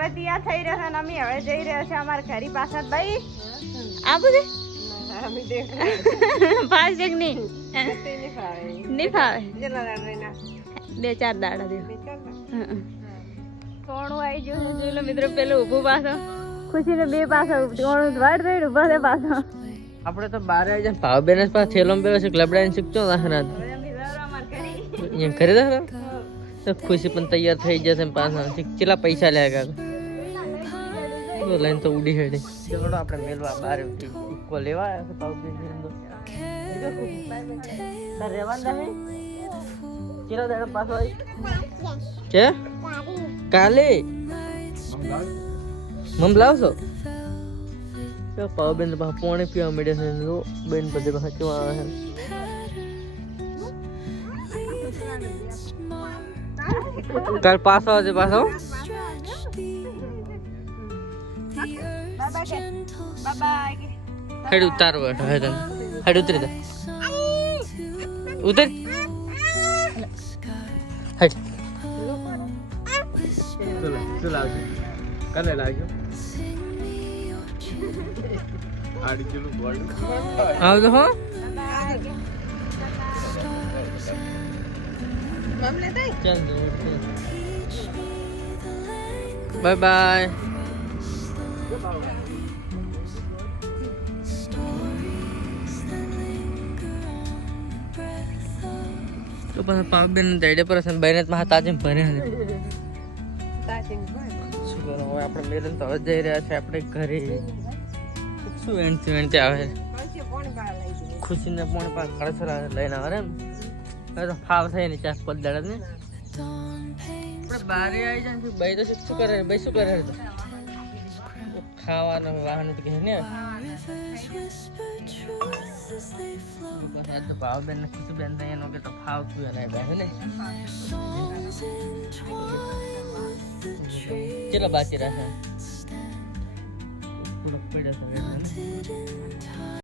હવે તૈયાર થઈ રહ્યા છે અને અમે હવે જઈ રહ્યા છે અમારા ઘરી પાછળ ભાઈ આબુ છે પાંચ એક નહીં નહીં ફાવે બે ચાર દાડા દે કોણું આવી ગયું છે જોઈ લો મિત્રો પેલું ઊભું પાછો ખુશીને બે પાછો કોણું વાડ થઈને ઊભા છે પાછો આપણે તો બાર આવી જાય ભાવ બેન પાસે થેલો પેલો છે લબડા ને શીખતો દાખલા અહીંયા ખરી દાખલા તો ખુશી પણ તૈયાર થઈ જશે ને પાછા કેટલા પૈસા લે કાકા તો લઈને તો ઉડી હેડી ચલો આપણે મેલવા બાર ઇકો લેવા આવ્યા છે ભાવ બેન તાર રહેવાના હે કેટલા દાડા પાછો આવી કે કાલે મમ લાવશો તો પાવ બેન પાસે પોણે પીવા મળે છે જો બેન બધે પાસે કેવા આવે છે કાલ પાછો આવજે પાછો હેડ ઉતાર બેઠો હેડ હેડ ઉતરી દે ઉતર. હેડ. શું લાવજો કાલે લાવજો. આવજો હો. બાય બાય તો પછી પાક બેન દાડે પર છે બહેને માં તાજીમ ભરે ને શું કરો, હવે આપણે મેરન તો જઈ રહ્યા છે, આપણે ઘરે. શું એણથી એણથી આવે? ખુશીને પણ પાક ખડસરા લઈને આવે એમ. તો ફાવ થાય ને ચાર પદ દાડા ને આપણે બારે આવી જાય ભાઈ તો શું કરે, ભાઈ શું કરે? ખાવાનું વાહન કહે ને. તો ભાવ બેન ખુશી બેન તો એનો કે તો ફાવ તું એને બેસે ને. કેટલા બાકી થોડોક પડ્યો